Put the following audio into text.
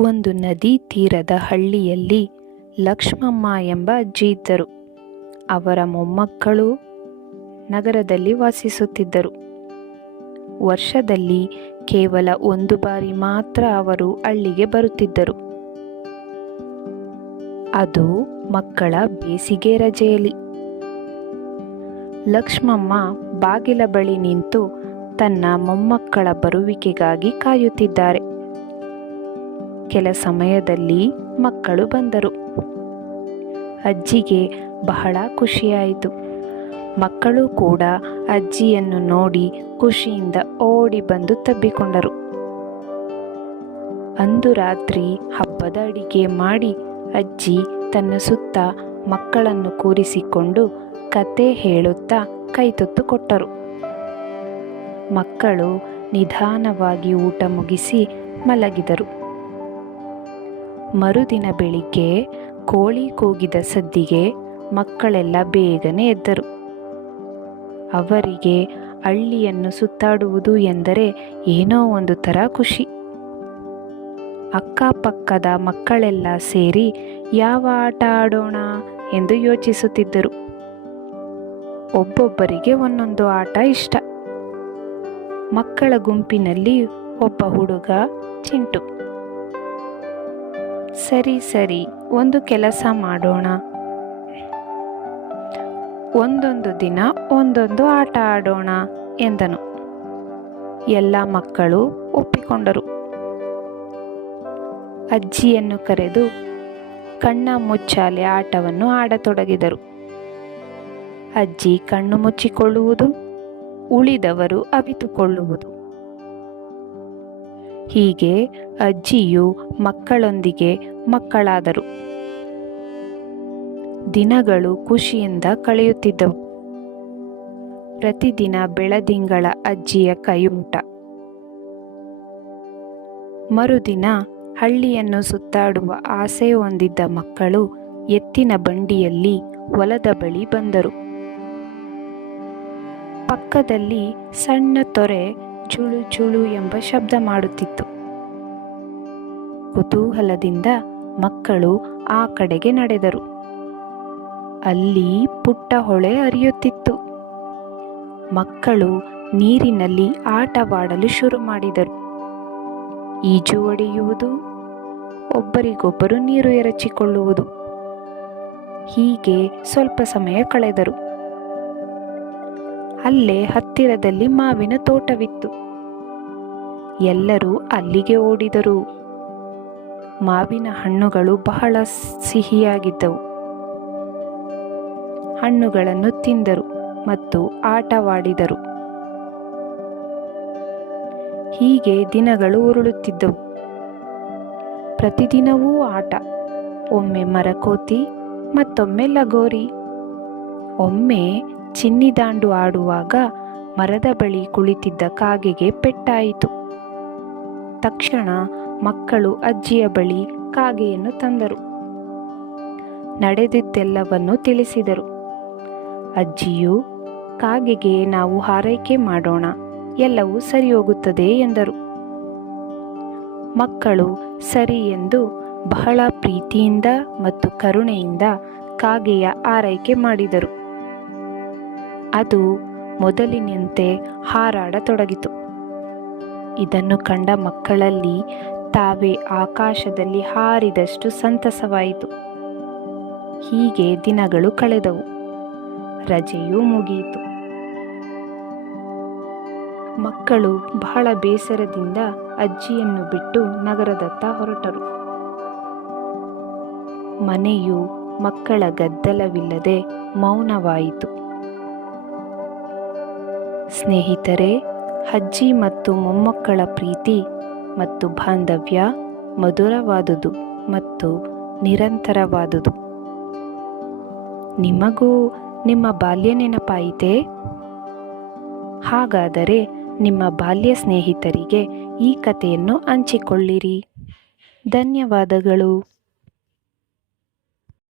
ಒಂದು ನದಿ ತೀರದ ಹಳ್ಳಿಯಲ್ಲಿ ಲಕ್ಷ್ಮಮ್ಮ ಎಂಬ ಅಜ್ಜಿ ಇದ್ದರು. ಅವರ ಮೊಮ್ಮಕ್ಕಳು ನಗರದಲ್ಲಿ ವಾಸಿಸುತ್ತಿದ್ದರು. ವರ್ಷದಲ್ಲಿ ಕೇವಲ ಒಂದು ಬಾರಿ ಮಾತ್ರ ಅವರು ಹಳ್ಳಿಗೆ ಬರುತ್ತಿದ್ದರು. ಅದು ಮಕ್ಕಳ ಬೇಸಿಗೆ ರಜೆಯಲ್ಲಿ. ಲಕ್ಷ್ಮಮ್ಮ ಬಾಗಿಲ ಬಳಿ ನಿಂತು ತನ್ನ ಮೊಮ್ಮಕ್ಕಳ ಬರುವಿಕೆಗಾಗಿ ಕಾಯುತ್ತಿದ್ದಾರೆ. ಕೆಲ ಸಮಯದಲ್ಲಿ ಮಕ್ಕಳು ಬಂದರು. ಅಜ್ಜಿಗೆ ಬಹಳ ಖುಷಿಯಾಯಿತು. ಮಕ್ಕಳು ಕೂಡ ಅಜ್ಜಿಯನ್ನು ನೋಡಿ ಖುಷಿಯಿಂದ ಓಡಿ ಬಂದು ತಬ್ಬಿಕೊಂಡರು. ಅಂದು ರಾತ್ರಿ ಹಬ್ಬದ ಅಡಿಗೆ ಮಾಡಿ ಅಜ್ಜಿ ತನ್ನ ಸುತ್ತ ಮಕ್ಕಳನ್ನು ಕೂರಿಸಿಕೊಂಡು ಕತೆ ಹೇಳುತ್ತಾ ಕೈತುತ್ತು ಕೊಟ್ಟರು. ಮಕ್ಕಳು ನಿಧಾನವಾಗಿ ಊಟ ಮುಗಿಸಿ ಮಲಗಿದರು. ಮರುದಿನ ಬೆಳಿಗ್ಗೆ ಕೋಳಿ ಕೂಗಿದ ಸದ್ದಿಗೆ ಮಕ್ಕಳೆಲ್ಲ ಬೇಗನೆ ಎದ್ದರು. ಅವರಿಗೆ ಹಳ್ಳಿಯನ್ನು ಸುತ್ತಾಡುವುದು ಎಂದರೆ ಏನೋ ಒಂದು ಥರ ಖುಷಿ. ಅಕ್ಕಪಕ್ಕದ ಮಕ್ಕಳೆಲ್ಲ ಸೇರಿ ಯಾವ ಆಟ ಆಡೋಣ ಎಂದು ಯೋಚಿಸುತ್ತಿದ್ದರು. ಒಬ್ಬೊಬ್ಬರಿಗೆ ಒಂದೊಂದು ಆಟ ಇಷ್ಟ. ಮಕ್ಕಳ ಗುಂಪಿನಲ್ಲಿ ಒಬ್ಬ ಹುಡುಗ ಚಿಂಟು, ಸರಿ ಒಂದು ಕೆಲಸ ಮಾಡೋಣ, ಒಂದೊಂದು ದಿನ ಒಂದೊಂದು ಆಟ ಆಡೋಣ ಎಂದನು. ಎಲ್ಲ ಮಕ್ಕಳು ಒಪ್ಪಿಕೊಂಡರು. ಅಜ್ಜಿಯನ್ನು ಕರೆದು ಕಣ್ಣ ಮುಚ್ಚಾಲೆ ಆಟವನ್ನು ಆಡತೊಡಗಿದರು. ಅಜ್ಜಿ ಕಣ್ಣು ಮುಚ್ಚಿಕೊಳ್ಳುವುದು, ಉಳಿದವರು ಅವಿತುಕೊಳ್ಳುವುದು. ಹೀಗೆ ಅಜ್ಜಿಯು ಮಕ್ಕಳೊಂದಿಗೆ ಮಕ್ಕಳಾದರು. ದಿನಗಳು ಖುಷಿಯಿಂದ ಕಳೆಯುತ್ತಿದ್ದವು. ಪ್ರತಿದಿನ ಬೆಳದಿಂಗಳ ಅಜ್ಜಿಯ ಕೈಯೂಟ. ಮರುದಿನ ಹಳ್ಳಿಯನ್ನು ಸುತ್ತಾಡುವ ಆಸೆ ಹೊಂದಿದ್ದ ಮಕ್ಕಳು ಎತ್ತಿನ ಬಂಡಿಯಲ್ಲಿ ಹೊಲದ ಬಳಿ ಬಂದರು. ಪಕ್ಕದಲ್ಲಿ ಸಣ್ಣ ತೊರೆ ಚುಳು ಚುಳು ಎಂಬ ಶಬ್ದ ಮಾಡುತ್ತಿತ್ತು. ಕುತೂಹಲದಿಂದ ಮಕ್ಕಳು ಆ ಕಡೆಗೆ ನಡೆದರು. ಅಲ್ಲಿ ಪುಟ್ಟ ಹೊಳೆ ಹರಿಯುತ್ತಿತ್ತು. ಮಕ್ಕಳು ನೀರಿನಲ್ಲಿ ಆಟವಾಡಲು ಶುರು ಮಾಡಿದರು. ಈಜು ಹೊಡೆಯುವುದು, ಒಬ್ಬರಿಗೊಬ್ಬರು ನೀರು ಎರಚಿಕೊಳ್ಳುವುದು. ಹೀಗೆ ಸ್ವಲ್ಪ ಸಮಯ ಕಳೆದರು. ಅಲ್ಲೇ ಹತ್ತಿರದಲ್ಲಿ ಮಾವಿನ ತೋಟವಿತ್ತು. ಎಲ್ಲರೂ ಅಲ್ಲಿಗೆ ಓಡಿದರು. ಮಾವಿನ ಹಣ್ಣುಗಳು ಬಹಳ ಸಿಹಿಯಾಗಿದ್ದವು. ಹಣ್ಣುಗಳನ್ನು ತಿಂದರು ಮತ್ತು ಆಟವಾಡಿದರು. ಹೀಗೆ ದಿನಗಳು ಉರುಳುತ್ತಿದ್ದವು. ಪ್ರತಿದಿನವೂ ಆಟ. ಒಮ್ಮೆ ಮರಕೋತಿ, ಮತ್ತೊಮ್ಮೆ ಲಗೋರಿ. ಒಮ್ಮೆ ಚಿನ್ನಿದಾಂಡು ಆಡುವಾಗ ಮರದ ಬಳಿ ಕುಳಿತಿದ್ದ ಕಾಗೆಗೆ ಪೆಟ್ಟಾಯಿತು. ತಕ್ಷಣ ಮಕ್ಕಳು ಅಜ್ಜಿಯ ಬಳಿ ಕಾಗೆಯನ್ನು ತಂದರು. ನಡೆದಿದ್ದೆಲ್ಲವನ್ನು ತಿಳಿಸಿದರು. ಅಜ್ಜಿಯು, ಕಾಗೆಗೆ ನಾವು ಹಾರೈಕೆ ಮಾಡೋಣ, ಎಲ್ಲವೂ ಸರಿ ಹೋಗುತ್ತದೆ ಎಂದರು. ಮಕ್ಕಳು ಸರಿ ಎಂದು ಬಹಳ ಪ್ರೀತಿಯಿಂದ ಮತ್ತು ಕರುಣೆಯಿಂದ ಕಾಗೆಯ ಆರೈಕೆ ಮಾಡಿದರು. ಅದು ಮೊದಲಿನಂತೆ ಹಾರಾಡತೊಡಗಿತು. ಇದನ್ನು ಕಂಡ ಮಕ್ಕಳಲ್ಲಿ ತಾವೇ ಆಕಾಶದಲ್ಲಿ ಹಾರಿದಷ್ಟು ಸಂತಸವಾಯಿತು. ಹೀಗೆ ದಿನಗಳು ಕಳೆದವು. ರಜೆಯೂ ಮುಗಿಯಿತು. ಮಕ್ಕಳು ಬಹಳ ಬೇಸರದಿಂದ ಅಜ್ಜಿಯನ್ನು ಬಿಟ್ಟು ನಗರದತ್ತ ಹೊರಟರು. ಮನೆಯು ಮಕ್ಕಳ ಗದ್ದಲವಿಲ್ಲದೆ ಮೌನವಾಯಿತು. ಸ್ನೇಹಿತರೆ, ಅಜ್ಜಿ ಮತ್ತು ಮೊಮ್ಮಕ್ಕಳ ಪ್ರೀತಿ ಮತ್ತು ಬಾಂಧವ್ಯ ಮಧುರವಾದುದು ಮತ್ತು ನಿರಂತರವಾದುದು. ನಿಮಗೂ ನಿಮ್ಮ ಬಾಲ್ಯ ನೆನಪಾಯಿತೇ? ಹಾಗಾದರೆ ನಿಮ್ಮ ಬಾಲ್ಯ ಸ್ನೇಹಿತರಿಗೆ ಈ ಕಥೆಯನ್ನು ಹಂಚಿಕೊಳ್ಳಿರಿ. ಧನ್ಯವಾದಗಳು.